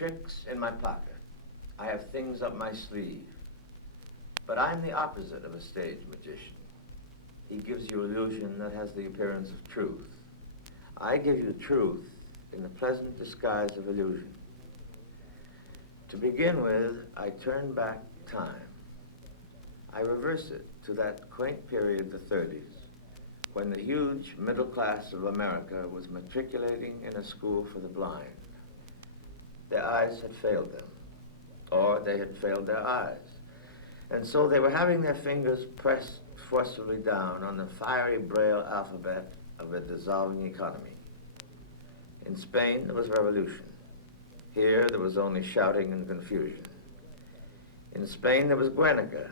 tricks in my pocket. I have things up my sleeve. But I'm the opposite of a stage magician. He gives you illusion that has the appearance of truth. I give you truth in the pleasant disguise of illusion. To begin with, I turn back time. I reverse it to that quaint period of the 30s, when the huge middle class of America was matriculating in a school for the blind. Their eyes had failed them, or they had failed their eyes. And so they were having their fingers pressed forcefully down on the fiery Braille alphabet of a dissolving economy. In Spain, there was revolution. Here, there was only shouting and confusion. In Spain, there was Guernica.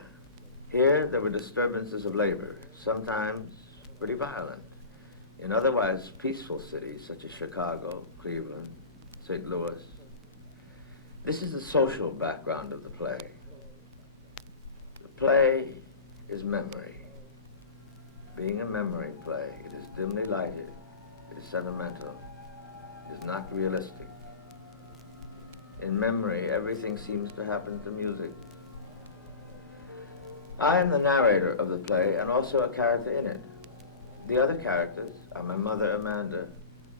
Here, there were disturbances of labor, sometimes pretty violent, in otherwise peaceful cities such as Chicago, Cleveland, St. Louis. This is the social background of the play. The play is memory. Being a memory play, it is dimly lighted, it is sentimental, it is not realistic. In memory, everything seems to happen to music. I am the narrator of the play and also a character in it. The other characters are my mother, Amanda,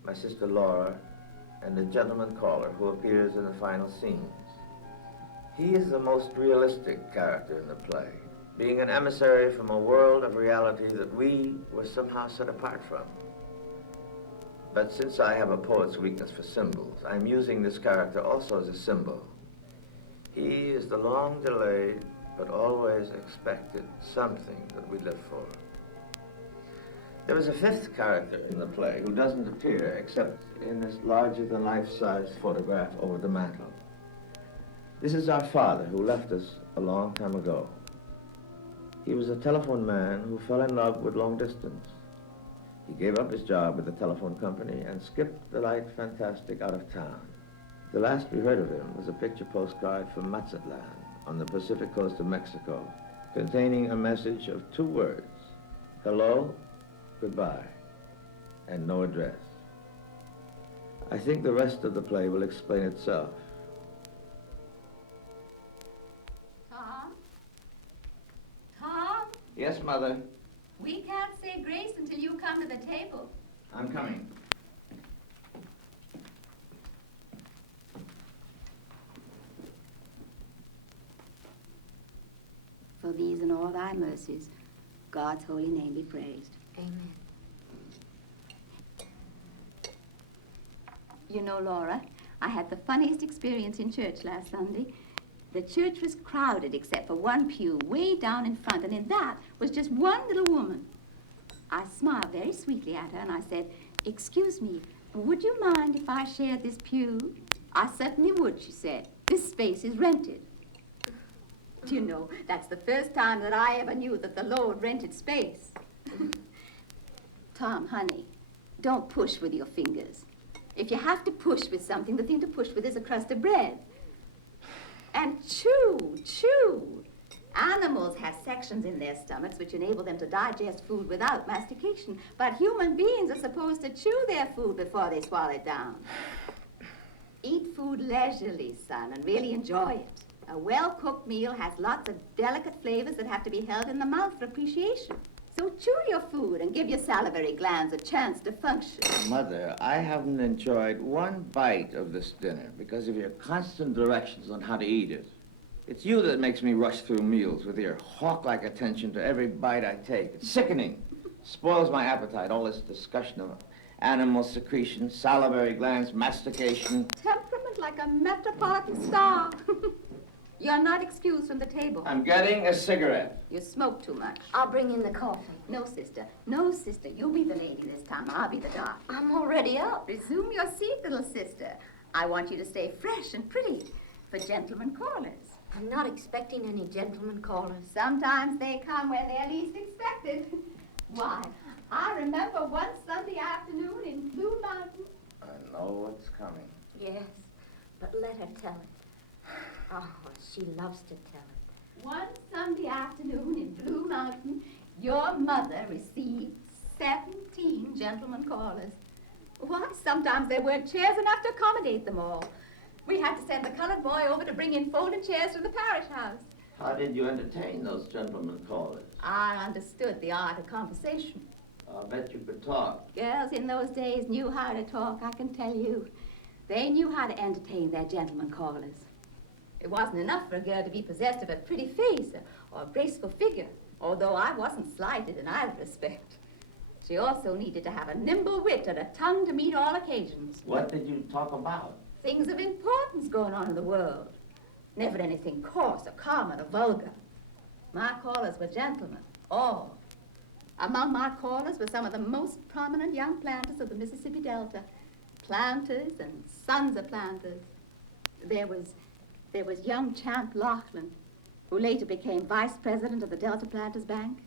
my sister, Laura, and the gentleman caller who appears in the final scenes. He is the most realistic character in the play, being an emissary from a world of reality that we were somehow set apart from. But since I have a poet's weakness for symbols, I'm using this character also as a symbol. He is the long-delayed but always expected something that we live for. There is a fifth character in the play who doesn't appear except in this larger-than-life-size photograph over the mantel. This is our father who left us a long time ago. He was a telephone man who fell in love with long distance. He gave up his job with the telephone company and skipped the light fantastic out of town. The last we heard of him was a picture postcard from Mazatlan on the Pacific coast of Mexico, containing a message of 2 words, hello, goodbye, and no address. I think the rest of the play will explain itself. Tom? Tom? Yes, Mother? We can't say grace until you come to the table. I'm coming. For these and all thy mercies, God's holy name be praised. Amen. You know, Laura, I had the funniest experience in church last Sunday. The church was crowded except for one pew way down in front, and in that was just one little woman. I smiled very sweetly at her, and I said, "Excuse me, would you mind if I shared this pew?" "I certainly would," she said. "This space is rented." Do you know, that's the first time that I ever knew that the Lord rented space. Tom, honey, don't push with your fingers. If you have to push with something, the thing to push with is a crust of bread. And chew, chew. Animals have sections in their stomachs which enable them to digest food without mastication, but human beings are supposed to chew their food before they swallow it down. Eat food leisurely, son, and really enjoy it. A well-cooked meal has lots of delicate flavors that have to be held in the mouth for appreciation. So chew your food and give your salivary glands a chance to function. Mother, I haven't enjoyed one bite of this dinner because of your constant directions on how to eat it. It's you that makes me rush through meals with your hawk-like attention to every bite I take. It's sickening. Spoils my appetite, all this discussion of animal secretion, salivary glands, mastication. Temperament like a metropolitan star. You're not excused from the table. I'm getting a cigarette. You smoke too much. I'll bring in the coffee. No, sister. No, sister. You be the lady this time. I'll be the doc. I'm already up. Resume your seat, little sister. I want you to stay fresh and pretty for gentlemen callers. I'm not expecting any gentlemen callers. Sometimes they come where they're least expected. Why, I remember one Sunday afternoon in Blue Mountain. I know what's coming. Yes, but let her tell it. Oh, she loves to tell it. One Sunday afternoon in Blue Mountain, your mother received 17 gentlemen callers. Why, sometimes there weren't chairs enough to accommodate them all. We had to send the colored boy over to bring in folding chairs from the parish house. How did you entertain those gentlemen callers? I understood the art of conversation. I'll bet you could talk. Girls in those days knew how to talk, I can tell you. They knew how to entertain their gentlemen callers. It wasn't enough for a girl to be possessed of a pretty face or a graceful figure, although I wasn't slighted in either respect. She also needed to have a nimble wit and a tongue to meet all occasions. What did you talk about? Things of importance going on in the world. Never anything coarse or common or vulgar. My callers were gentlemen, all. Among my callers were some of the most prominent young planters of the Mississippi Delta. Planters and sons of planters. There was young Champ Laughlin, who later became vice president of the Delta Planters Bank.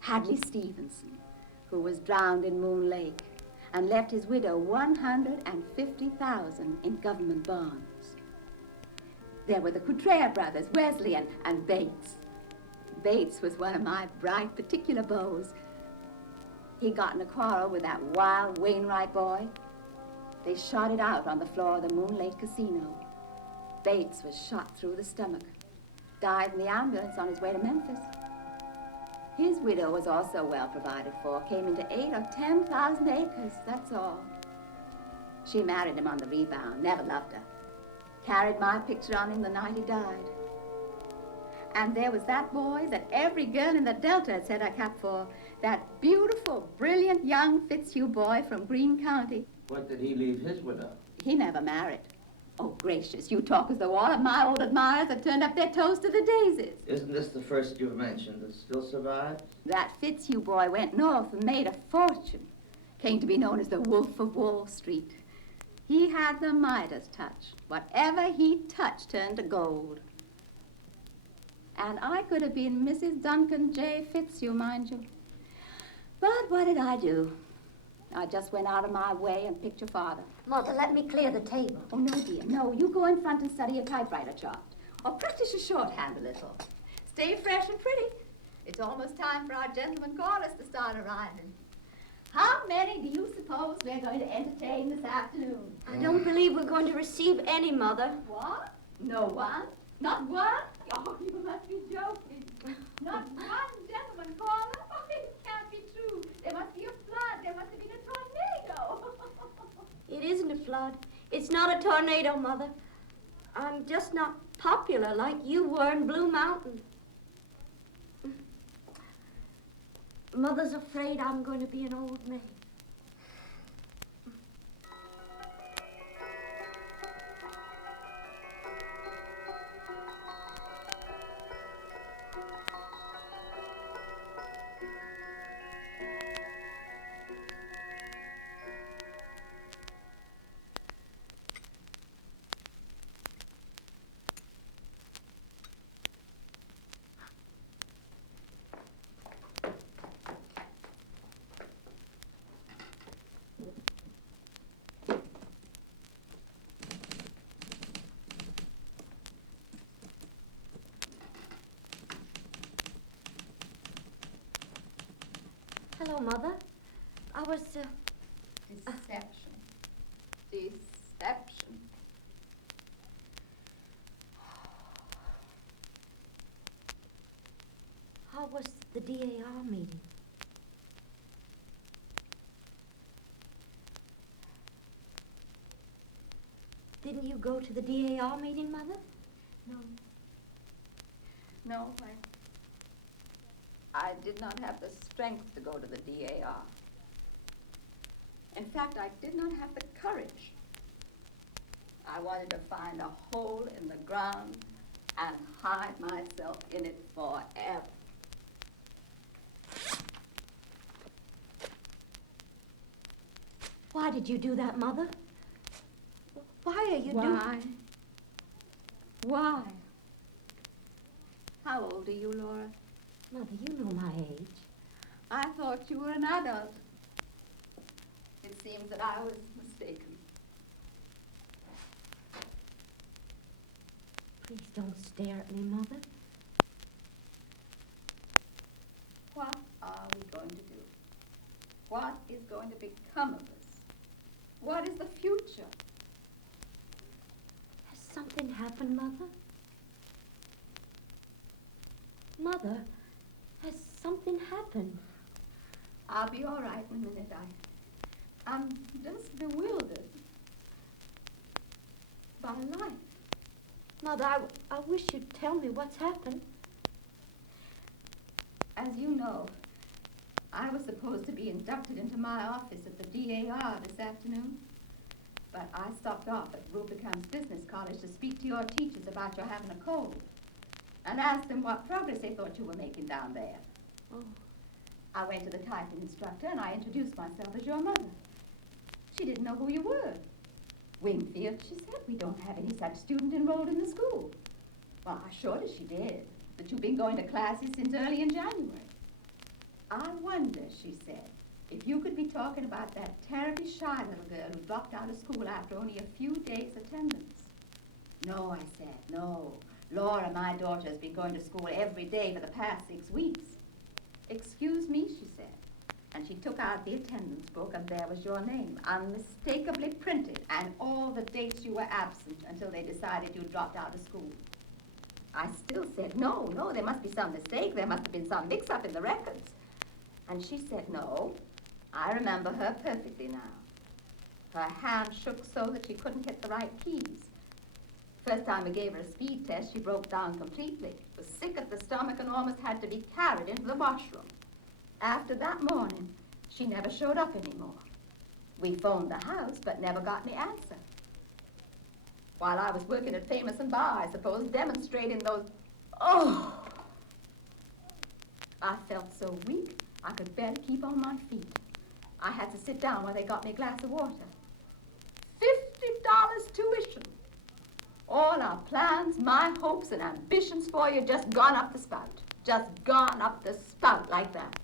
Hadley Stevenson, who was drowned in Moon Lake and left his widow $150,000 in government bonds. There were the Couture brothers, Wesley and Bates. Bates was one of my bright particular beaux. He got in a quarrel with that wild Wainwright boy. They shot it out on the floor of the Moon Lake Casino. Bates was shot through the stomach, died in the ambulance on his way to Memphis. His widow was also well provided for, came into 8,000 or 10,000 acres, that's all. She married him on the rebound, never loved her. Carried my picture on him the night he died. And there was that boy that every girl in the Delta had set her cap for, that beautiful, brilliant young Fitzhugh boy from Greene County. What did he leave his widow? He never married. Oh, gracious, you talk as though all of my old admirers had turned up their toes to the daisies. Isn't this the first you've mentioned that still survives? That Fitzhugh boy went north and made a fortune. Came to be known as the Wolf of Wall Street. He had the Midas touch. Whatever he touched turned to gold. And I could have been Mrs. Duncan J. Fitzhugh, mind you. But what did I do? I just went out of my way and picked your father. Mother, let me clear the table. Oh, no, dear, no. You go in front and study your typewriter chart. Or practice your shorthand a little. Stay fresh and pretty. It's almost time for our gentlemen callers to start arriving. How many do you suppose we're going to entertain this afternoon? I don't believe we're going to receive any, Mother. What? No one? Not one? Oh, you must be joking. Not one gentleman caller? Oh, it can't be true. There must be a flood. There must have been a tornado. It isn't a flood. It's not a tornado, Mother. I'm just not popular like you were in Blue Mountain. Mother's afraid I'm going to be an old maid. Hello, Mother. I was, Deception. Deception. How was the DAR meeting? Didn't you go to the DAR meeting, Mother? No. No, I did not have the strength to go to the DAR. In fact, I did not have the courage. I wanted to find a hole in the ground and hide myself in it forever. Why did you do that, Mother? Why are you doing... Why? How old are you, Laura? Mother, you know my age. I thought you were an adult. It seems that I was mistaken. Please don't stare at me, Mother. What are we going to do? What is going to become of us? What is the future? something happen, Mother? Mother, has something happened? I'll be all right in a minute. I'm just bewildered by life. Mother, I wish you'd tell me what's happened. As you know, I was supposed to be inducted into my office at the DAR this afternoon, but I stopped off at Rubicamp's Business College to speak to your teachers about your having a cold and ask them what progress they thought you were making down there. Oh. I went to the typing instructor and I introduced myself as your mother. She didn't know who you were. Wingfield, she said, we don't have any such student enrolled in the school. Well, I assured her she did, that you've been going to classes since early in January. I wonder, she said, if you could be talking about that terribly shy little girl who dropped out of school after only a few days' attendance. No, I said, no. Laura, my daughter, has been going to school every day for the past 6 weeks. Excuse me, she said. And she took out the attendance book, and there was your name, unmistakably printed, and all the dates you were absent until they decided you dropped out of school. I still said, no, there must be some mistake. There must have been some mix-up in the records. And she said, no, I remember her perfectly now. Her hand shook so that she couldn't hit the right keys. First time we gave her a speed test, she broke down completely, was sick at the stomach and almost had to be carried into the washroom. After that morning, she never showed up anymore. We phoned the house, but never got any answer. While I was working at Famous and Bar, I suppose, demonstrating those... Oh! I felt so weak, I could barely keep on my feet. I had to sit down while they got me a glass of water. $50 tuition. All our plans, my hopes and ambitions for you just gone up the spout. Just gone up the spout like that.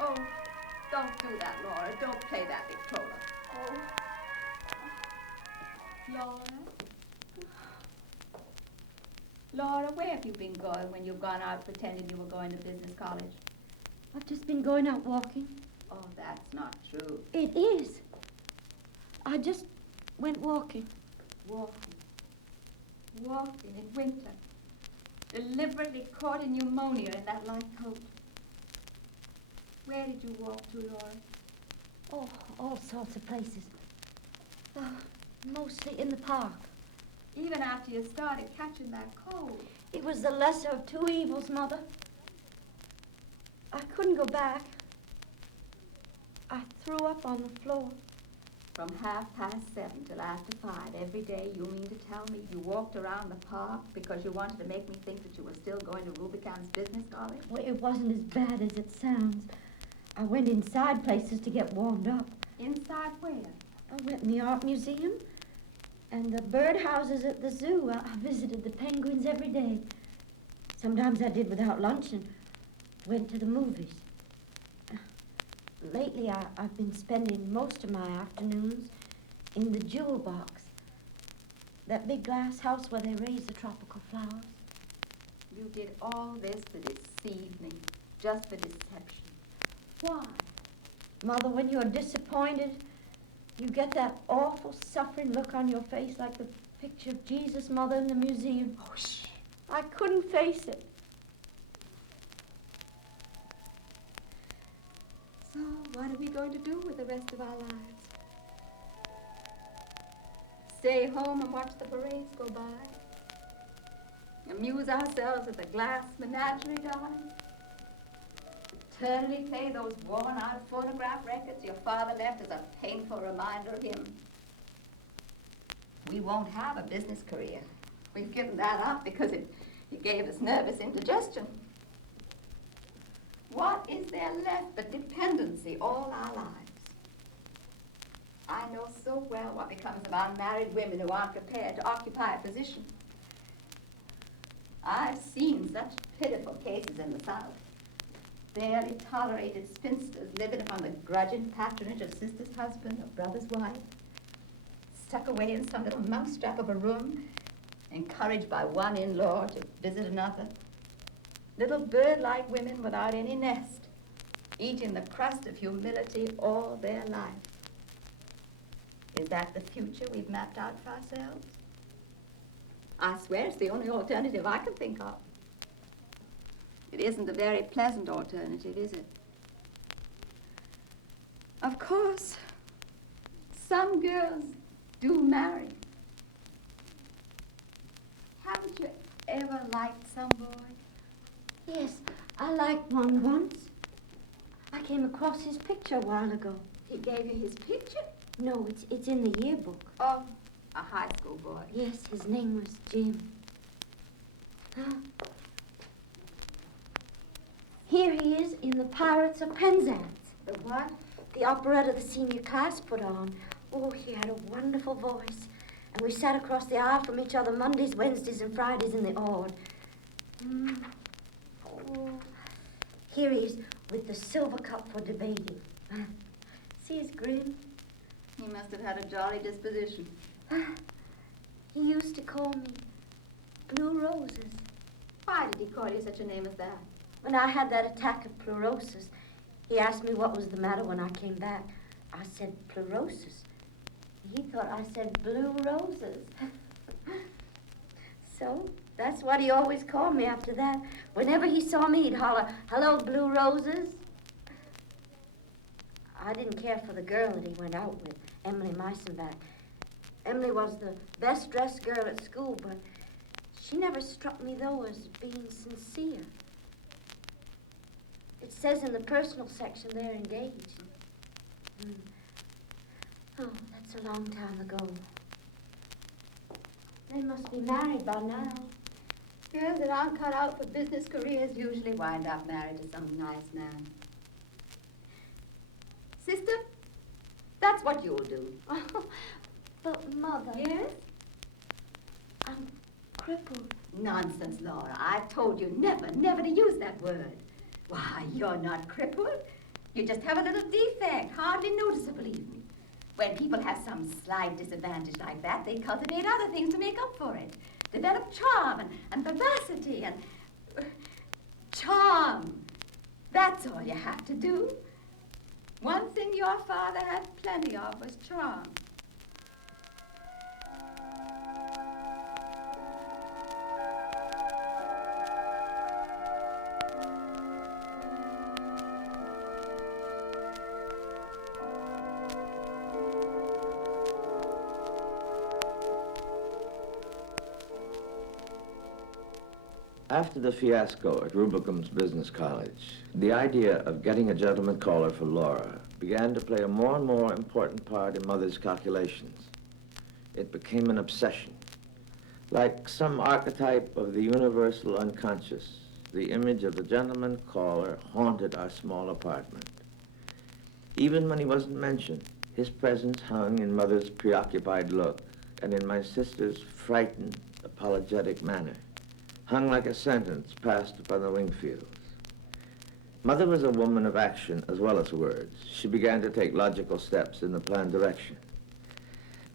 Oh, don't do that, Laura. Don't play that Victrola. Oh. Laura? Laura, where have you been going when you've gone out pretending you were going to business college? I've just been going out walking. Oh, that's not true. It is. I just went walking. Walking in winter. Deliberately caught in pneumonia in that light coat. Where did you walk to, Laura? Oh, all sorts of places. Mostly in the park. Even after you started catching that cold. It was the lesser of two evils, Mother. I couldn't go back. I threw up on the floor. From 7:30 till after 5 every day, you mean to tell me you walked around the park because you wanted to make me think that you were still going to Rubicamp's Business College? Well, it wasn't as bad as it sounds. I went inside places to get warmed up. Inside where? I went in the art museum and the bird houses at the zoo. I visited the penguins every day. Sometimes I did without lunch and went to the movies. Lately, I've been spending most of my afternoons in the jewel box. That big glass house where they raise the tropical flowers. You did all this to deceive me, just for deception. Why? Mother, when you're disappointed, you get that awful suffering look on your face like the picture of Jesus, Mother, in the museum. Oh, shh. I couldn't face it. So, what are we going to do with the rest of our lives? Stay home and watch the parades go by? Amuse ourselves at the glass menagerie, darling? Eternally play those worn-out phonograph records your father left as a painful reminder of him? We won't have a business career. We've given that up because it gave us nervous indigestion. What is there left but dependency all our lives? I know so well what becomes of unmarried women who aren't prepared to occupy a position. I've seen such pitiful cases in the South. Barely tolerated spinsters living upon the grudging patronage of sister's husband or brother's wife, stuck away in some little mousetrap of a room, encouraged by one in-law to visit another. Little bird-like women without any nest, eating the crust of humility all their life. Is that the future we've mapped out for ourselves? I swear it's the only alternative I can think of. It isn't a very pleasant alternative, is it? Of course, some girls do marry. Haven't you ever liked some boy? Yes, I liked one once. I came across his picture a while ago. He gave you his picture? No, it's in the yearbook. Oh, a high school boy. Yes, his name was Jim. Here he is in The Pirates of Penzance. The what? The operetta the senior class put on. Oh, he had a wonderful voice. And we sat across the aisle from each other Mondays, Wednesdays, and Fridays in the Ord. Oh. Here he is with the silver cup for debating. See his grin? He must have had a jolly disposition. He used to call me Blue Roses. Why did he call you such a name as that? When I had that attack of pleurosis, he asked me what was the matter when I came back. I said pleurosis. He thought I said blue roses. So that's what he always called me after that. Whenever he saw me, he'd holler, "Hello, Blue Roses." I didn't care for the girl that he went out with, Emily Meisenbach. Emily was the best-dressed girl at school, but she never struck me, though, as being sincere. It says in the personal section they're engaged. Oh, that's a long time ago. They must be married by now. Girls that aren't cut out for business careers usually wind up married to some nice man. Sister, that's what you'll do. Oh, but Mother... Yes? I'm crippled. Nonsense, Laura. I've told you never to use that word. Why, you're not crippled. You just have a little defect, hardly noticeable even. When people have some slight disadvantage like that, they cultivate other things to make up for it. Develop charm and vivacity and... charm. That's all you have to do. One thing your father had plenty of was charm. After the fiasco at Rubicum's Business College, the idea of getting a gentleman caller for Laura began to play a more and more important part in Mother's calculations. It became an obsession. Like some archetype of the universal unconscious, the image of the gentleman caller haunted our small apartment. Even when he wasn't mentioned, his presence hung in Mother's preoccupied look and in my sister's frightened, apologetic manner. Hung like a sentence passed upon the wing fields. Mother was a woman of action as well as words. She began to take logical steps in the planned direction.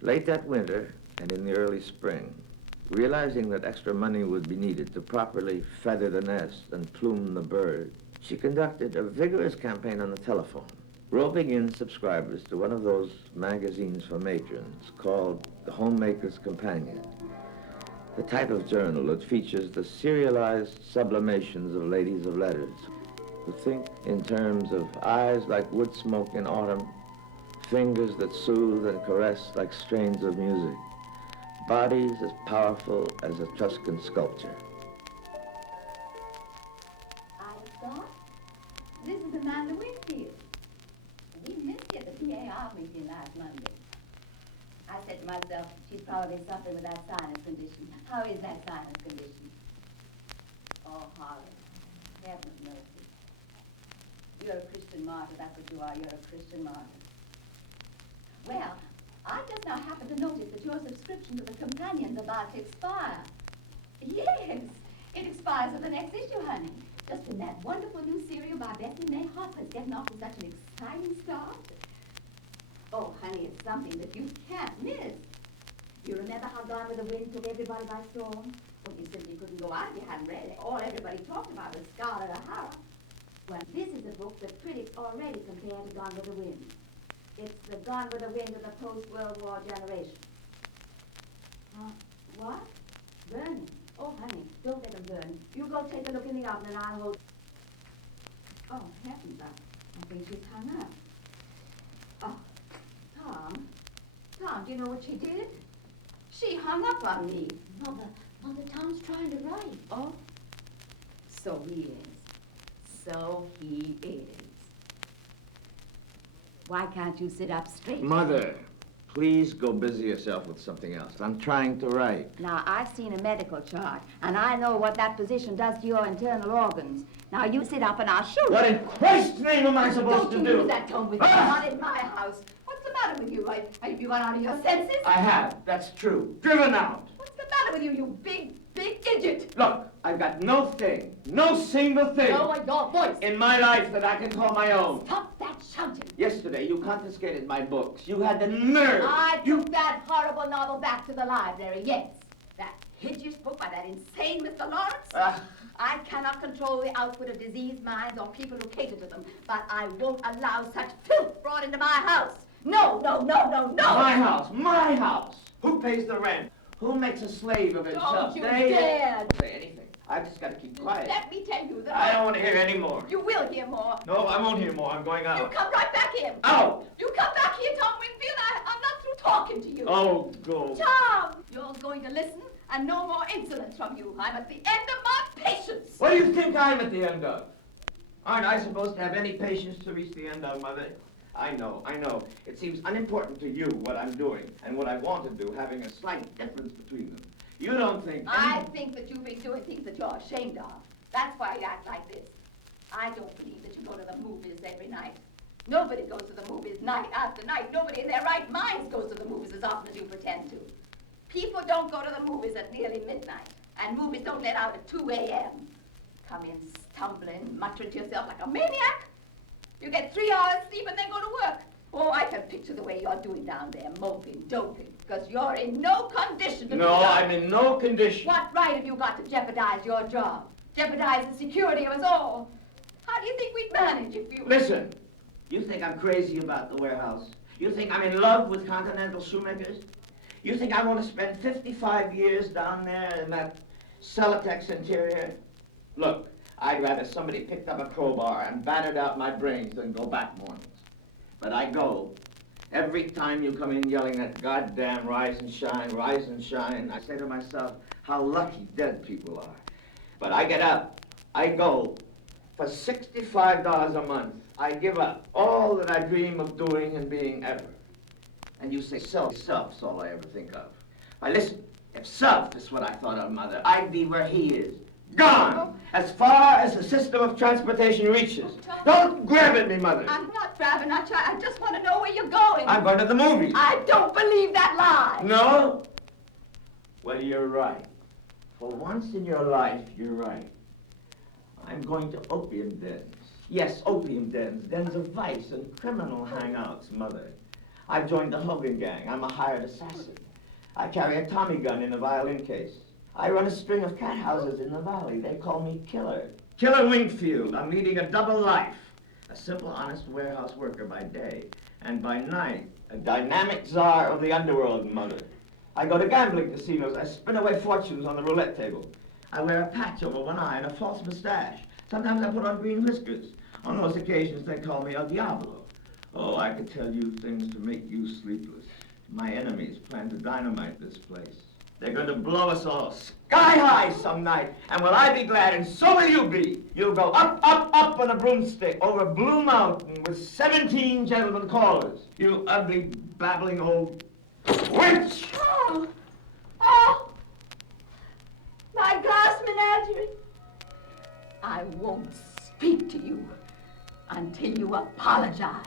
Late that winter and in the early spring, realizing that extra money would be needed to properly feather the nest and plume the bird, she conducted a vigorous campaign on the telephone, roping in subscribers to one of those magazines for matrons called The Homemaker's Companion, the type of journal that features the serialized sublimations of ladies of letters who think in terms of eyes like wood smoke in autumn, fingers that soothe and caress like strains of music, bodies as powerful as Etruscan sculpture. I thought, this is Amanda Winfield. We missed you at the PAR meeting last Monday. I said to myself, she's probably suffering with that sinus condition. How is that sinus condition? Oh, Holly, heaven mercy. You're a Christian martyr, that's what you are. You're a Christian martyr. Well, I just now happened to notice that your subscription to the Companion's about to expire. Yes, it expires at the next issue, honey. Just when that wonderful new serial by Bessie May Hopper's getting off to such an exciting start. Oh, honey, it's something that you can't miss. You remember how Gone with the Wind took everybody by storm? Well, you simply couldn't go out if you hadn't read it. All everybody talked about was Scarlett O'Hara. Well, this is a book that critics already compare to Gone with the Wind. It's the Gone with the Wind of the post-World War generation. What? Burning? Oh, honey, don't let them burn. You go take a look in the oven and I'll hold... Oh, heavens, I think she's hung up. Oh, Tom. Tom, do you know what she did? She hung up on me. Mother, Tom's trying to write. Oh, so he is. So he is. Why can't you sit up straight? Mother, please go busy yourself with something else. I'm trying to write. Now, I've seen a medical chart, and I know what that position does to your internal organs. Now, you sit up and I'll show you. What in Christ's name am I supposed to do? Don't you use that tone with me. Not in my house. What's the matter with you? Have you gone out of your senses? I have. That's true. Driven out. What's the matter with you, you big idiot? Look, I've got no single thing Lower your voice. in my life that I can call my own. Stop that shouting. Yesterday, you confiscated my books. You had the nerve. I took that horrible novel back to the library, yes. That hideous book by that insane Mr. Lawrence. I cannot control the output of diseased minds or people who cater to them, but I won't allow such filth brought into my house. No, no, no, no, no. My house. Who pays the rent? Who makes a slave of himself? Don't you dare. Don't say anything. I've just got to keep quiet. Let me tell you that I don't want to hear any more. You will hear more. No, I won't hear more. I'm going You out. come right back in. Out! You come back here, Tom Winfield. I'm not through talking to you. Oh, go. Tom, you're going to listen, and no more insolence from you. I'm at the end of my patience. What do you think I'm at the end of? Aren't I supposed to have any patience to reach the end of, Mother? I know. It seems unimportant to you what I'm doing and what I want to do, having a slight difference between them. You don't think... I think that you've been doing things that you're ashamed of. That's why you act like this. I don't believe that you go to the movies every night. Nobody goes to the movies night after night. Nobody in their right minds goes to the movies as often as you pretend to. People don't go to the movies at nearly midnight, and movies don't let out at 2 a.m. Come in stumbling, muttering to yourself like a maniac. You get 3 hours sleep and then go to work. Oh, I can picture the way you're doing down there, moping, doping, because you're in no condition to No, I'm in no condition. What right have you got to jeopardize your job? Jeopardize the security of us all? How do you think we'd manage if you... Listen, you think I'm crazy about the warehouse? You think I'm in love with continental shoemakers? You think I want to spend 55 years down there in that Celotex interior? Look, I'd rather somebody picked up a crowbar and battered out my brains than go back mornings. But I go. Every time you come in yelling that goddamn rise and shine, I say to myself, how lucky dead people are. But I get up, I go. For $65 a month, I give up all that I dream of doing and being ever. And you say self's all I ever think of. Why, listen, if self is what I thought of, Mother, I'd be where he is. Gone! As far as the system of transportation reaches. Don't grab at me, Mother. I'm not grabbing at you. I just want to know where you're going. I'm going to the movies. I don't believe that lie. No? Well, you're right. For once in your life, you're right. I'm going to opium dens. Yes, opium dens. Dens of vice and criminal hangouts, Mother. I've joined the Hogan gang. I'm a hired assassin. I carry a Tommy gun in a violin case. I run a string of cat houses in the valley. They call me Killer. Killer Wingfield. I'm leading a double life. A simple, honest warehouse worker by day. And by night, a dynamic czar of the underworld, Mother. I go to gambling casinos. I spin away fortunes on the roulette table. I wear a patch over one eye and a false mustache. Sometimes I put on green whiskers. On those occasions, they call me El Diablo. Oh, I could tell you things to make you sleepless. My enemies plan to dynamite this place. They're going to blow us all sky high some night, and will I be glad, and so will you be. You'll go up, up, up on a broomstick over Blue Mountain with 17 gentlemen callers. You ugly, babbling old witch! Oh! Oh! My glass menagerie. I won't speak to you until you apologize.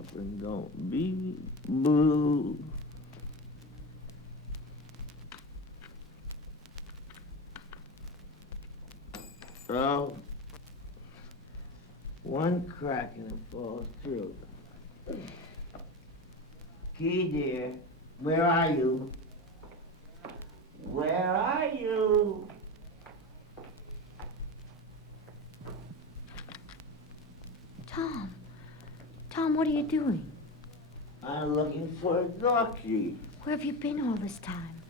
up and don't be blue. Oh, one crack and it falls through. Key, dear, where are you? Where are you? Tom, what are you doing? I'm looking for a door key. Where have you been all this time?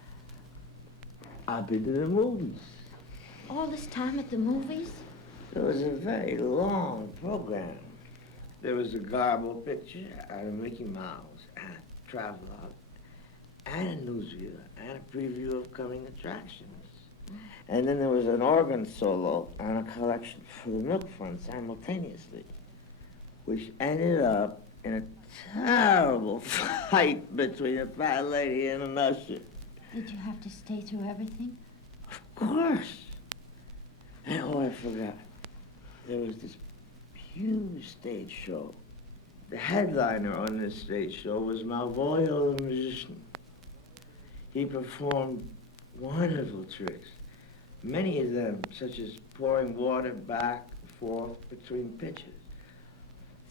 I've been to the movies. All this time at the movies? It was a very long program. There was a garble picture and a Mickey Mouse and a travelogue and a newsreel and a preview of coming attractions. And then there was an organ solo and a collection for the Milk Fund simultaneously, which ended up in a terrible fight between a fat lady and an usher. Did you have to stay through everything? Of course. And oh, I forgot. There was this huge stage show. The headliner on this stage show was Malvolio the musician. He performed wonderful tricks, many of them such as pouring water back and forth between pitches.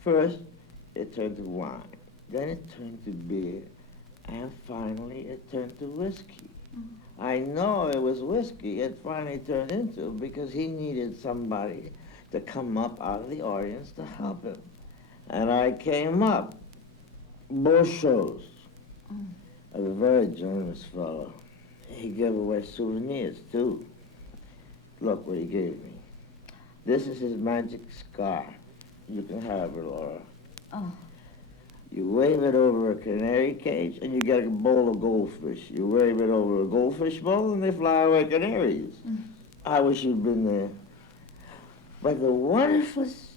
First, it turned to wine, then it turned to beer, and finally it turned to whiskey. I know it was whiskey it finally turned into because he needed somebody to come up out of the audience to help him. And I came up, both shows. A very generous fellow. He gave away souvenirs, too. Look what he gave me. This is his magic scar. You can have it, Laura. Oh. You wave it over a canary cage, and you get a bowl of goldfish. You wave it over a goldfish bowl, and they fly away canaries. I wish you'd been there. But the wonderfulest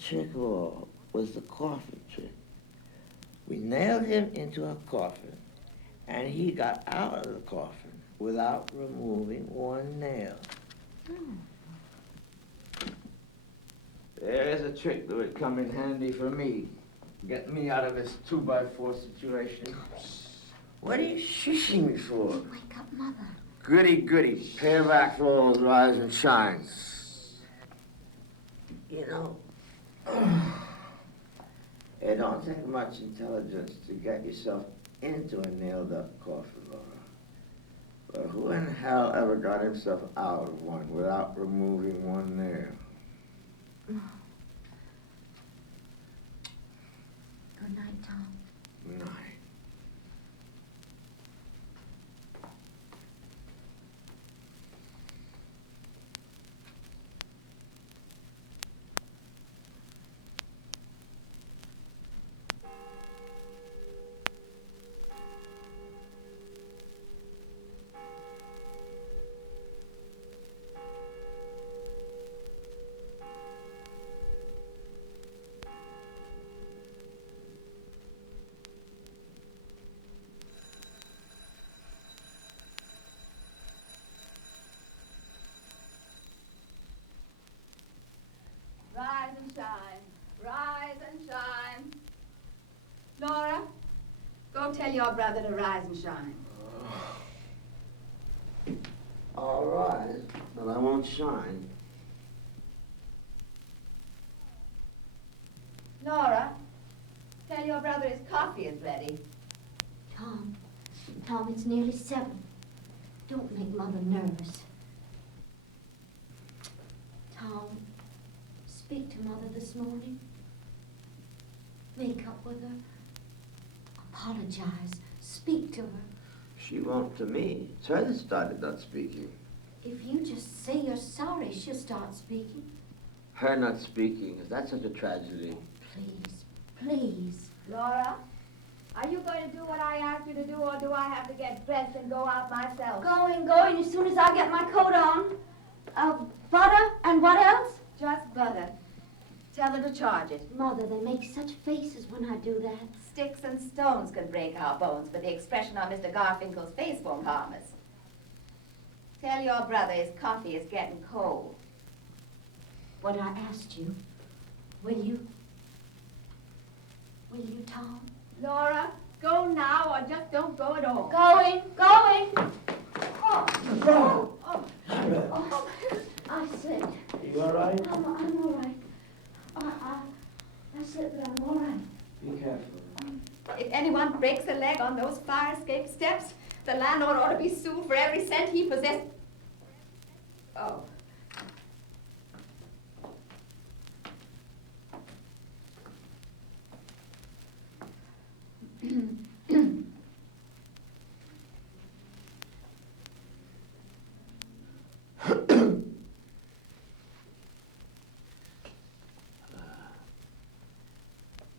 trick of all was the coffin trick. We nailed him into a coffin, and he got out of the coffin without removing one nail. There's a trick that would come in handy for me. Get me out of this 2x4 situation. What are you shushing me for? Wake up, Mother. Goody, goody. Pare back rolls, rise and shine. You know, it don't take much intelligence to get yourself into a nailed-up coffin, Laura. But who in hell ever got himself out of one without removing one nail? Good night, Tom. Good night. Rise and shine, rise and shine. Laura, go tell your brother to rise and shine. All right, but I won't shine. Laura, tell your brother his coffee is ready. Tom, it's nearly 7. Don't make Mother nervous. Tom, speak to Mother this morning. Make up with her. Apologize. Speak to her. She won't to me. It's her that started not speaking. If you just say you're sorry, she'll start speaking. Her not speaking, is that such a tragedy? Please. Laura, are you going to do what I asked you to do, or do I have to get dressed and go out myself? Going as soon as I get my coat on. Butter and what else? Just butter. Tell her to charge it. Mother, they make such faces when I do that. Sticks and stones can break our bones, but the expression on Mr. Garfinkel's face won't harm us. Tell your brother his coffee is getting cold. What I asked you, will you? Will you, Tom? Laura, go now or just don't go at all. Going. Oh, I slipped. You all right? I'm all right. I slipped, but I'm all right. Be careful. If anyone breaks a leg on those fire escape steps, the landlord ought to be sued for every cent he possessed. Oh.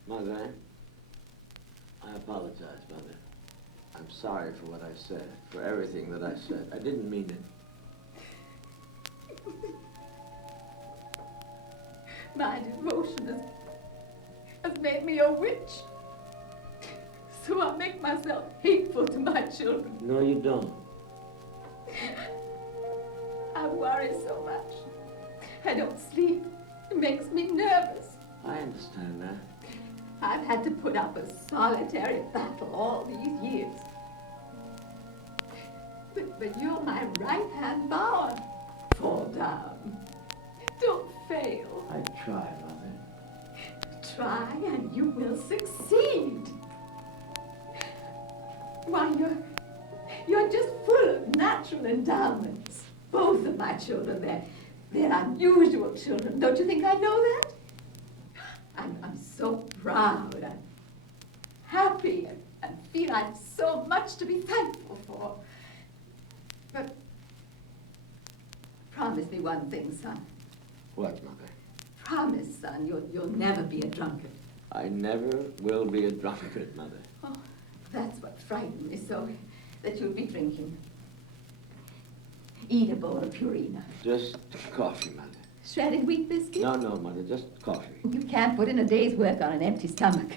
Mother, I apologize, Mother. I'm sorry for what I said, for everything that I said. I didn't mean it. My devotion has made me a witch. So I make myself hateful to my children. No, you don't. I worry so much. I don't sleep. It makes me nervous. I understand that. I've had to put up a solitary battle all these years. But you're my right-hand bower. Fall down. Don't fail. I try, Mother. Try and you will succeed. Why, you're just full of natural endowments. Both of my children, they're unusual children. Don't you think I know that? I'm so proud and happy and feel I've so much to be thankful for. But promise me one thing, son. What, Mother? Promise, son, you'll never be a drunkard. I never will be a drunkard, Mother. Oh, that's what frightened me so, that you'll be drinking. Eat a bowl of Purina. Just coffee, Mother. Shredded wheat biscuit? No, Mother, just coffee. You can't put in a day's work on an empty stomach.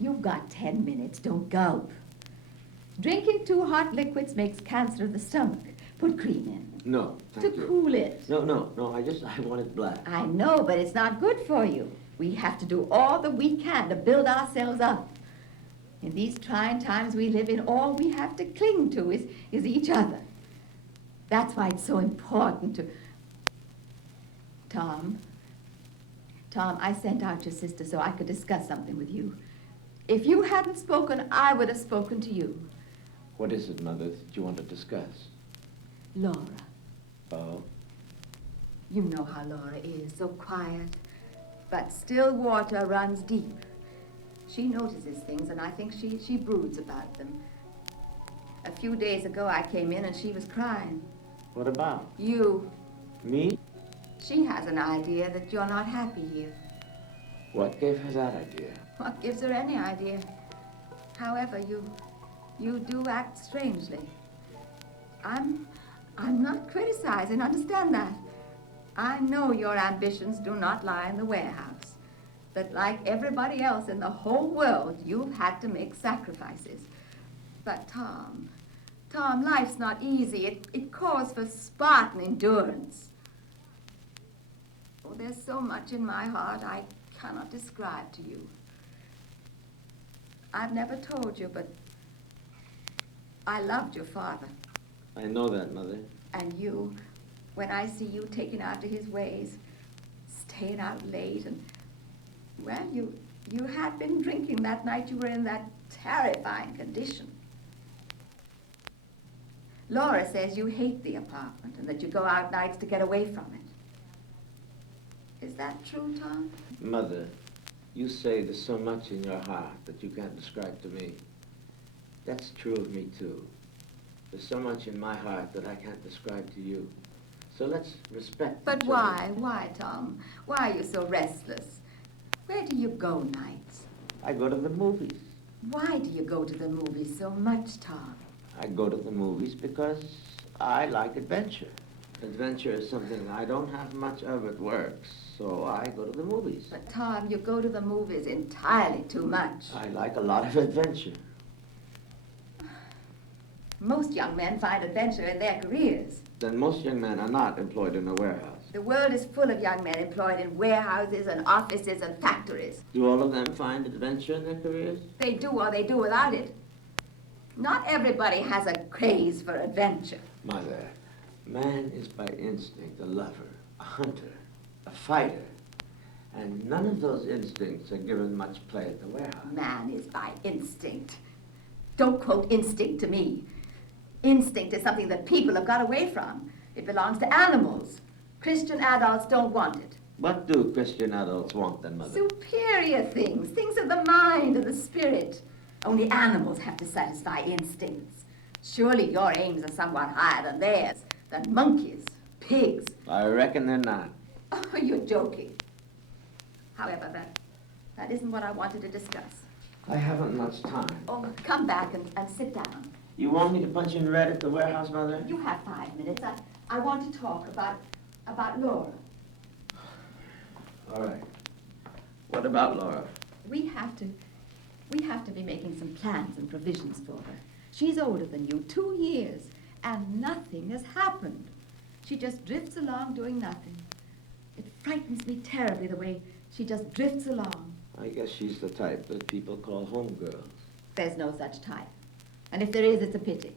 You've got 10 minutes, don't gulp. Drinking too hot liquids makes cancer of the stomach. Put cream in. No, thank to you. cool it. No, I want it black. I know, but it's not good for you. We have to do all that we can to build ourselves up. In these trying times we live in, all we have to cling to is each other. That's why it's so important to... Tom, I sent out your sister so I could discuss something with you. If you hadn't spoken, I would have spoken to you. What is it, Mother, that you want to discuss? Laura. Oh? You know how Laura is, so quiet. But still water runs deep. She notices things, and I think she broods about them. A few days ago, I came in and she was crying. What about? You. Me? She has an idea that you're not happy here. What gave her that idea? What gives her any idea? However, you do act strangely. I'm not criticizing, understand that. I know your ambitions do not lie in the warehouse. That like everybody else in the whole world, you've had to make sacrifices. But Tom, life's not easy. It calls for Spartan endurance. Oh, there's so much in my heart I cannot describe to you. I've never told you, but I loved your father. I know that, Mother. And you, when I see you taking after his ways, staying out late, and, well, you had been drinking that night you were in that terrifying condition. Laura says you hate the apartment and that you go out nights to get away from it. Is that true, Tom? Mother, you say there's so much in your heart that you can't describe to me. That's true of me, too. There's so much in my heart that I can't describe to you. So let's respect But each why? other. Why, Tom? Why are you so restless? Where do you go nights? I go to the movies. Why do you go to the movies so much, Tom? I go to the movies because I like adventure. Adventure is something I don't have much of at work, so I go to the movies. But, Tom, you go to the movies entirely too much. I like a lot of adventure. Most young men find adventure in their careers. Then most young men are not employed in a warehouse. The world is full of young men employed in warehouses and offices and factories. Do all of them find adventure in their careers? They do or they do without it. Not everybody has a craze for adventure. Mother, man is by instinct a lover, a hunter, a fighter. And none of those instincts are given much play at the warehouse. Man is by instinct. Don't quote instinct to me. Instinct is something that people have got away from. It belongs to animals. Christian adults don't want it. What do Christian adults want then, Mother? Superior things, things of the mind and the spirit. Only animals have to satisfy instincts. Surely your aims are somewhat higher than theirs, than monkeys, pigs. I reckon they're not. Oh, you're joking. However, that isn't what I wanted to discuss. I haven't much time. Oh, come back and sit down. You want me to punch in red at the warehouse, Mother? You have 5 minutes. I want to talk about Laura. All right. What about Laura? We have to be making some plans and provisions for her. She's older than you, 2 years, and nothing has happened. She just drifts along doing nothing. It frightens me terribly the way she just drifts along. I guess she's the type that people call homegirls. There's no such type. And if there is, it's a pity.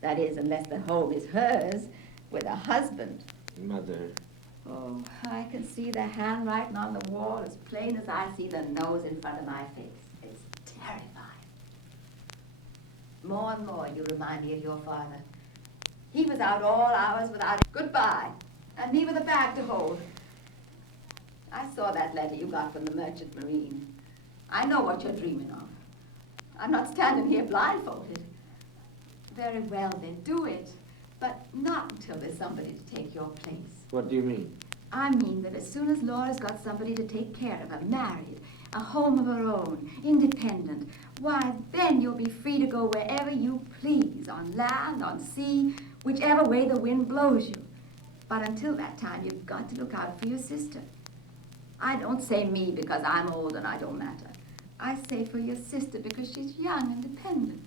That is, unless the home is hers with a husband. Mother. Oh, I can see the handwriting on the wall as plain as I see the nose in front of my face. It's terrifying. More and more you remind me of your father. He was out all hours without goodbye, and me with a bag to hold. I saw that letter you got from the Merchant Marine. I know what you're dreaming of. I'm not standing here blindfolded. Very well, then do it. But not until there's somebody to take your place. What do you mean? I mean that as soon as Laura's got somebody to take care of her, married, a home of her own, independent, why, then you'll be free to go wherever you please, on land, on sea, whichever way the wind blows you. But until that time, you've got to look out for your sister. I don't say me because I'm old and I don't matter. I say for your sister because she's young and dependent.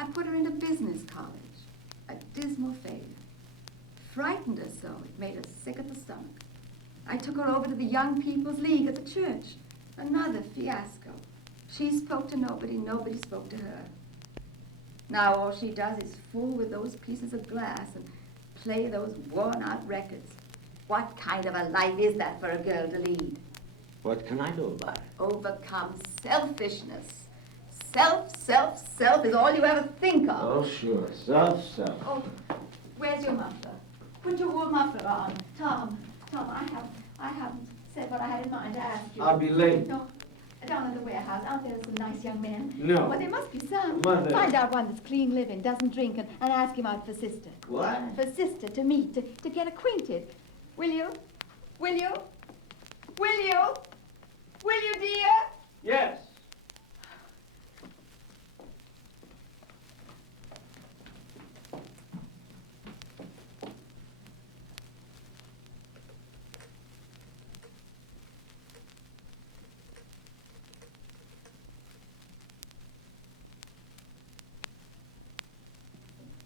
I put her into business college, a dismal failure. Frightened her so, it made her sick at the stomach. I took her over to the Young People's League at the church, another fiasco. She spoke to nobody, nobody spoke to her. Now all she does is fool with those pieces of glass and play those worn-out records. What kind of a life is that for a girl to lead? What can I do about it? Overcome selfishness. Self is all you ever think of. Oh, sure. Self. Oh, where's your muffler? Put your wool muffler on. Tom, I haven't said what I had in mind to ask you. I'll be late. No, down in the warehouse. Aren't there some nice young men? No. Well, there must be some. Mother. Find out one that's clean living, doesn't drink, and ask him out for sister. What? For sister, to meet, to get acquainted. Will you? Will you? Will you? Will you, dear? Yes.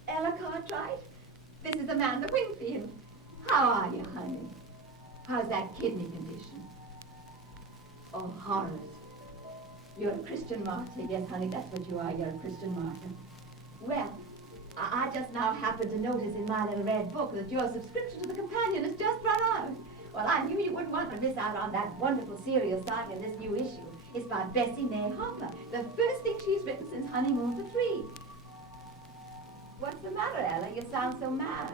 Ella Cartwright? This is Amanda Wingfield. How are you, honey? How's that kidney condition? Oh, horrors. You're a Christian martyr. Yes, honey, that's what you are. You're a Christian martyr. Well, I just now happened to notice in my little red book that your subscription to the Companion has just run out. Well, I knew you wouldn't want to miss out on that wonderful serial starting in this new issue. It's by Bessie May Hopper, the first thing she's written since Honeymoon for Three. What's the matter, Ella? You sound so mad.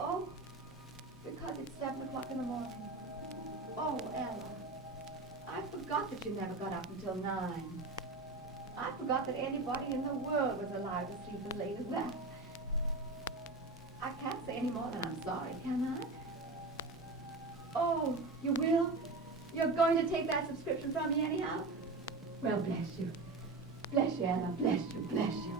Oh, because it's 7 o'clock in the morning. Oh, Ella, I forgot that you never got up until 9. I forgot that anybody in the world was allowed to sleep as late as that. I can't say any more than I'm sorry, can I? Oh, you will? You're going to take that subscription from me anyhow? Well, bless you. Bless you, Ella. Bless you, bless you.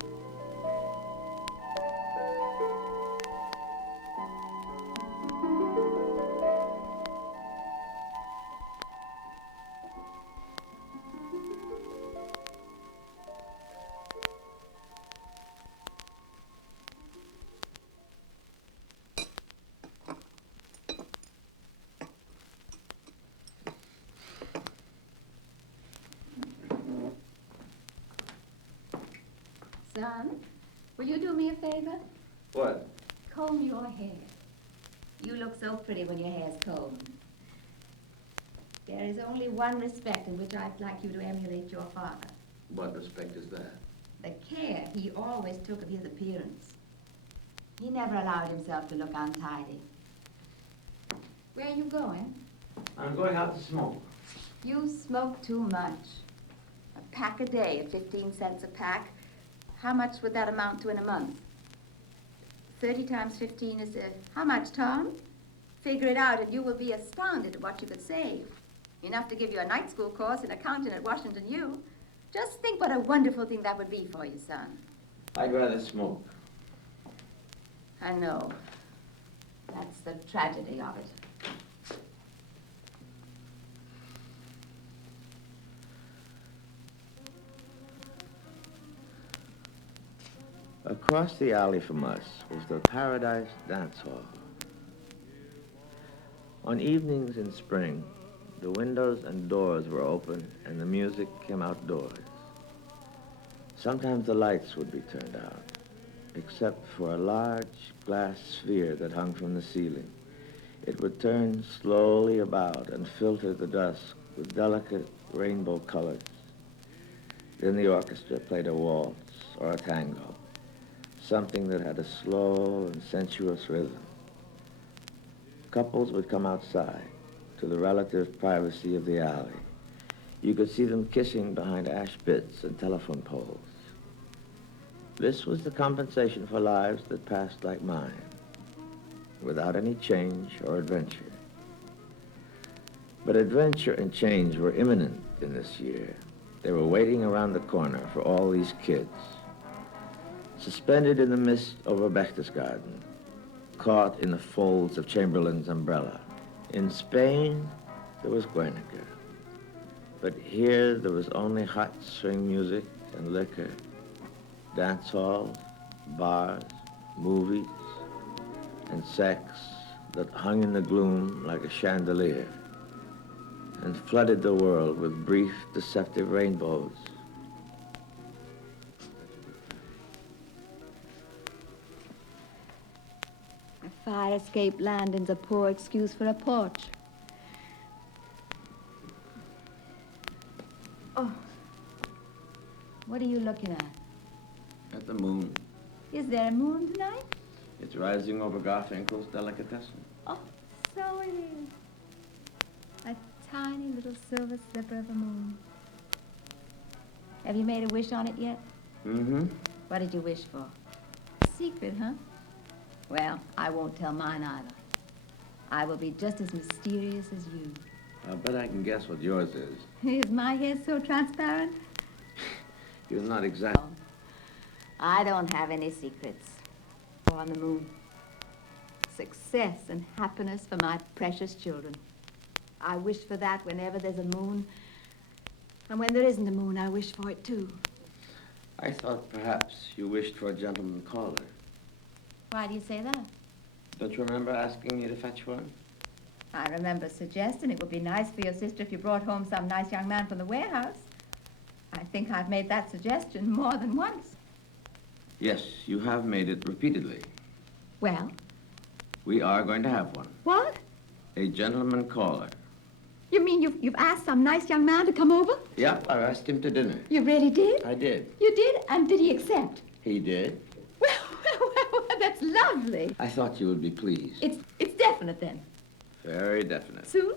Son, will you do me a favor? What? Comb your hair. You look so pretty when your hair's combed. There is only one respect in which I'd like you to emulate your father. What respect is that? The care he always took of his appearance. He never allowed himself to look untidy. Where are you going? I'm going out to smoke. You smoke too much. A pack a day at 15 cents a pack. How much would that amount to in a month? 30 times 15 is, how much, Tom? Figure it out and you will be astounded at what you could save. Enough to give you a night school course in accounting at Washington U. Just think what a wonderful thing that would be for you, son. I'd rather smoke. I know. That's the tragedy of it. Across the alley from us was the Paradise Dance Hall. On evenings in spring, the windows and doors were open and the music came outdoors. Sometimes the lights would be turned out, except for a large glass sphere that hung from the ceiling. It would turn slowly about and filter the dusk with delicate rainbow colors. Then the orchestra played a waltz or a tango, something that had a slow and sensuous rhythm. Couples would come outside to the relative privacy of the alley. You could see them kissing behind ash pits and telephone poles. This was the compensation for lives that passed like mine, without any change or adventure. But adventure and change were imminent in this year. They were waiting around the corner for all these kids. Suspended in the mist over Berchtesgaden, caught in the folds of Chamberlain's umbrella. In Spain, there was Guernica. But here, there was only hot swing music and liquor, dance halls, bars, movies, and sex that hung in the gloom like a chandelier and flooded the world with brief, deceptive rainbows. A fire escape landing's a poor excuse for a porch. Oh. What are you looking at? At the moon. Is there a moon tonight? It's rising over Garfinkel's delicatessen. Oh, so it is. A tiny little silver slipper of a moon. Have you made a wish on it yet? Mm-hmm. What did you wish for? Secret, huh? Well, I won't tell mine either. I will be just as mysterious as you. I bet I can guess what yours is. Is my hair so transparent? You're not exactly... I don't have any secrets. On the moon. Success and happiness for my precious children. I wish for that whenever there's a moon. And when there isn't a moon, I wish for it too. I thought perhaps you wished for a gentleman caller. Why do you say that? Don't you remember asking me to fetch one? I remember suggesting it would be nice for your sister if you brought home some nice young man from the warehouse. I think I've made that suggestion more than once. Yes, you have made it repeatedly. Well? We are going to have one. What? A gentleman caller. You mean you've asked some nice young man to come over? Yep, I asked him to dinner. You really did? I did. You did? And did he accept? He did. Well, that's lovely. I thought you would be pleased. It's definite then. Very definite. Soon?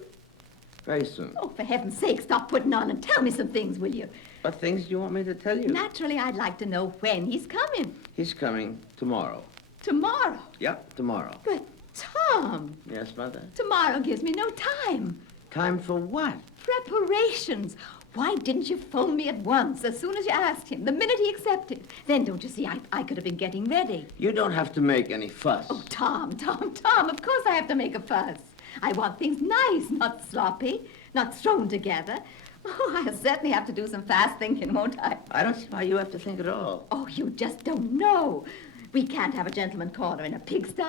Very soon. Oh, for heaven's sake, stop putting on and tell me some things, will you? What things do you want me to tell you? Naturally, I'd like to know when he's coming. He's coming tomorrow. Tomorrow? Yep, tomorrow. But, Tom, Yes, Mother? tomorrow gives me no time. Time for what? Preparations. Why didn't you phone me at once, as soon as you asked him, the minute he accepted? Then, don't you see, I could have been getting ready. You don't have to make any fuss. Oh, Tom, of course I have to make a fuss. I want things nice, not sloppy, not thrown together. Oh, I'll certainly have to do some fast thinking, won't I? I don't see why you have to think at all. Oh, you just don't know. We can't have a gentleman caller in a pigsty.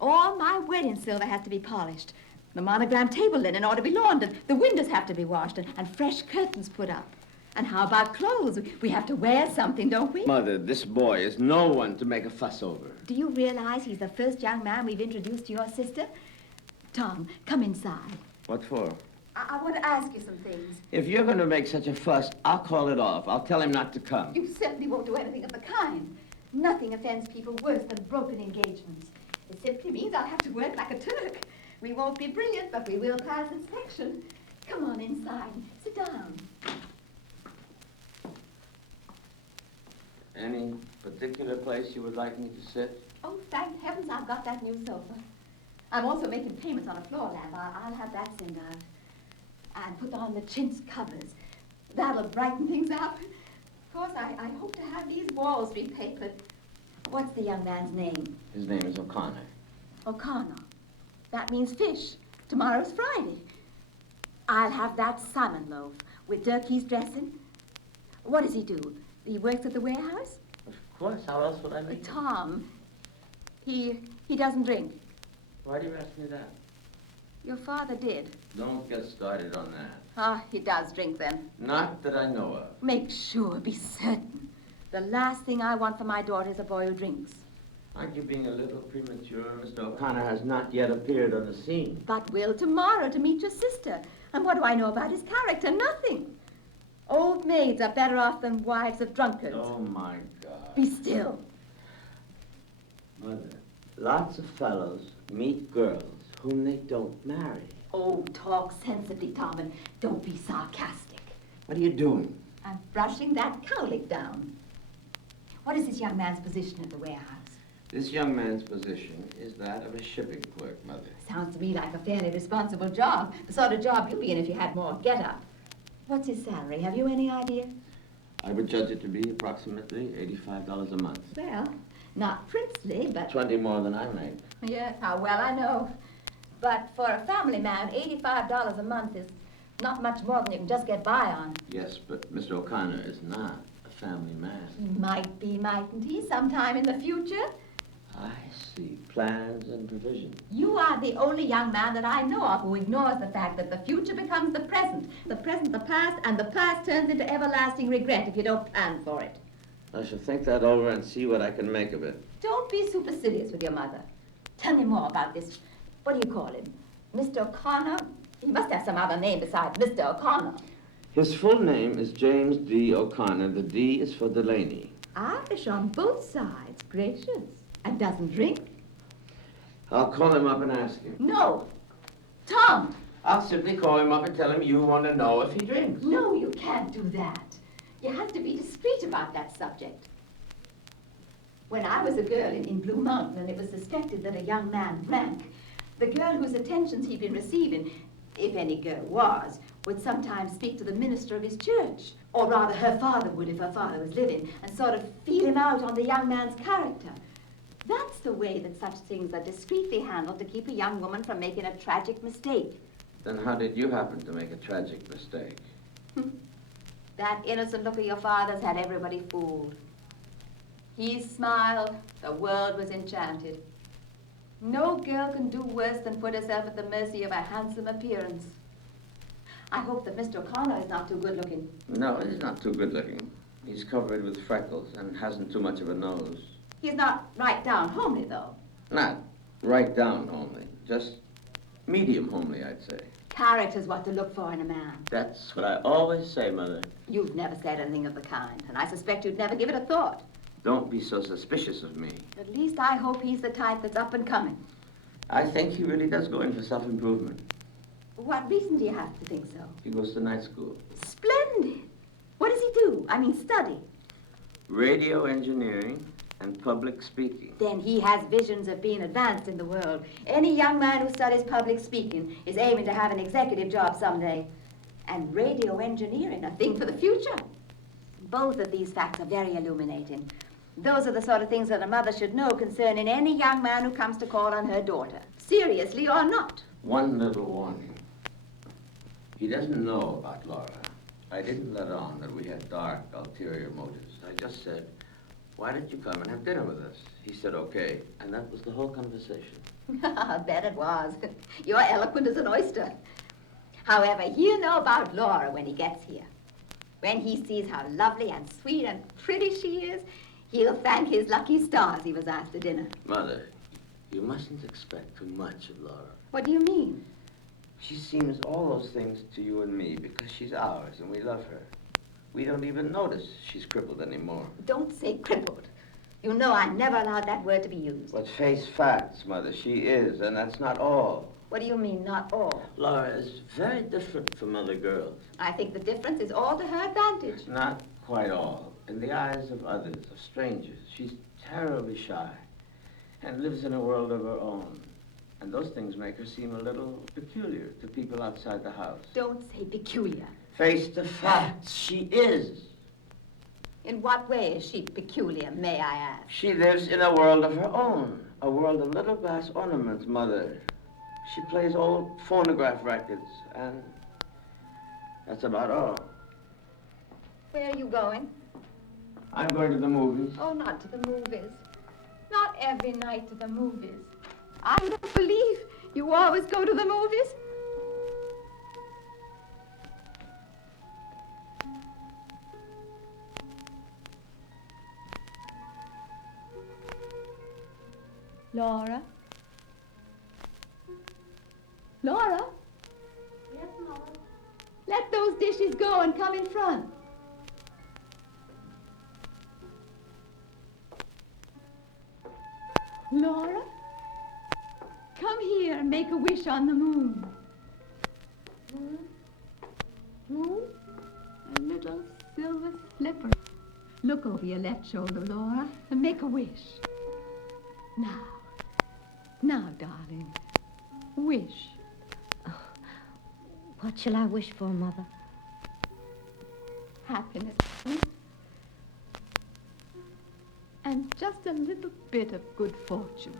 All my wedding silver has to be polished. The monogram table linen ought to be laundered. The windows have to be washed and fresh curtains put up. And how about clothes? We have to wear something, don't we? Mother, this boy is no one to make a fuss over. Do you realize he's the first young man we've introduced to your sister? Tom, come inside. What for? I want to ask you some things. If you're going to make such a fuss, I'll call it off. I'll tell him not to come. You certainly won't do anything of the kind. Nothing offends people worse than broken engagements. It simply means I'll have to work like a Turk. We won't be brilliant, but we will pass inspection. Come on inside. Sit down. Any particular place you would like me to sit? Oh, thank heavens I've got that new sofa. I'm also making payments on a floor lamp. I'll have that sent out. And put on the chintz covers. That'll brighten things up. Of course, I hope to have these walls repapered. What's the young man's name? His name is O'Connor. O'Connor. That means fish. Tomorrow's Friday. I'll have that salmon loaf with turkey's dressing. What does he do? He works at the warehouse? Of course. How else would I make it? Tom, he doesn't drink. Why do you ask me that? Your father did. Don't get started on that. Ah, he does drink then. Not that I know of. Make sure, be certain. The last thing I want for my daughter is a boy who drinks. Aren't you being a little premature? Mr. O'Connor has not yet appeared on the scene. But will tomorrow to meet your sister. And what do I know about his character? Nothing. Old maids are better off than wives of drunkards. Oh, my God. Be still. Mother, lots of fellows meet girls whom they don't marry. Oh, talk sensibly, Tom, and don't be sarcastic. What are you doing? I'm brushing that cowlick down. What is this young man's position at the warehouse? This young man's position is that of a shipping clerk, Mother. Sounds to me like a fairly responsible job. The sort of job you'd be in if you had more get-up. What's his salary? Have you any idea? I would judge it to be approximately $85 a month. Well, not princely, but... 20 more than I make. Yes, how well I know. But for a family man, $85 a month is not much more than you can just get by on. Yes, but Mr. O'Connor is not a family man. He might be, mightn't he, sometime in the future? I see. Plans and provisions. You are the only young man that I know of who ignores the fact that the future becomes the present the past, and the past turns into everlasting regret if you don't plan for it. I shall think that over and see what I can make of it. Don't be supercilious with your mother. Tell me more about this, what do you call him? Mr. O'Connor? He must have some other name besides Mr. O'Connor. His full name is James D. O'Connor. The D is for Delaney. Irish on both sides. Gracious. And doesn't drink? I'll call him up and ask him. No. Tom! I'll simply call him up and tell him you want to know if he drinks. No, you can't do that. You have to be discreet about that subject. When I was a girl in Blue Mountain and it was suspected that a young man drank, the girl whose attentions he'd been receiving, if any girl was, would sometimes speak to the minister of his church. Or rather, her father would if her father was living, and sort of feel him out on the young man's character. That's the way that such things are discreetly handled to keep a young woman from making a tragic mistake. Then how did you happen to make a tragic mistake? That innocent look of your father's had everybody fooled. He smiled, the world was enchanted. No girl can do worse than put herself at the mercy of a handsome appearance. I hope that Mr. O'Connor is not too good looking. No, he's not too good looking. He's covered with freckles and hasn't too much of a nose. He's not right down homely, though. Not right down homely, just medium homely, I'd say. Character's what to look for in a man. That's what I always say, Mother. You've never said anything of the kind, and I suspect you'd never give it a thought. Don't be so suspicious of me. At least I hope he's the type that's up and coming. I think he really does go in for self-improvement. What reason do you have to think so? He goes to night school. Splendid. What does he do? I mean, study. Radio engineering and public speaking. Then he has visions of being advanced in the world. Any young man who studies public speaking is aiming to have an executive job someday. And radio engineering, a thing for the future. Both of these facts are very illuminating. Those are the sort of things that a mother should know concerning any young man who comes to call on her daughter, seriously or not. One little warning. He doesn't know about Laura. I didn't let on that we had dark, ulterior motives. I just said, why don't you come and have dinner with us? He said, okay, and that was the whole conversation. I bet it was. You're eloquent as an oyster. However, he'll know about Laura when he gets here. When he sees how lovely and sweet and pretty she is, he'll thank his lucky stars he was asked to dinner. Mother, you mustn't expect too much of Laura. What do you mean? She seems all those things to you and me because she's ours and we love her. We don't even notice she's crippled anymore. Don't say crippled. You know I never allowed that word to be used. But face facts, Mother, she is, and that's not all. What do you mean, not all? Laura is very different from other girls. I think the difference is all to her advantage. Not quite all. In the eyes of others, of strangers, she's terribly shy and lives in a world of her own. And those things make her seem a little peculiar to people outside the house. Don't say peculiar. Face the facts, she is. In what way is she peculiar, may I ask? She lives in a world of her own, a world of little glass ornaments, Mother. She plays old phonograph records, and that's about all. Where are you going? I'm going to the movies. Oh, not to the movies. Not every night to the movies. I don't believe you always go to the movies. Laura? Laura? Yes, Mother. Let those dishes go and come in front. Laura? Come here and make a wish on the moon. Moon? Moon? A little silver slipper. Look over your left shoulder, Laura, and make a wish. Now, darling, wish. What shall I wish for, Mother? Happiness. And just a little bit of good fortune.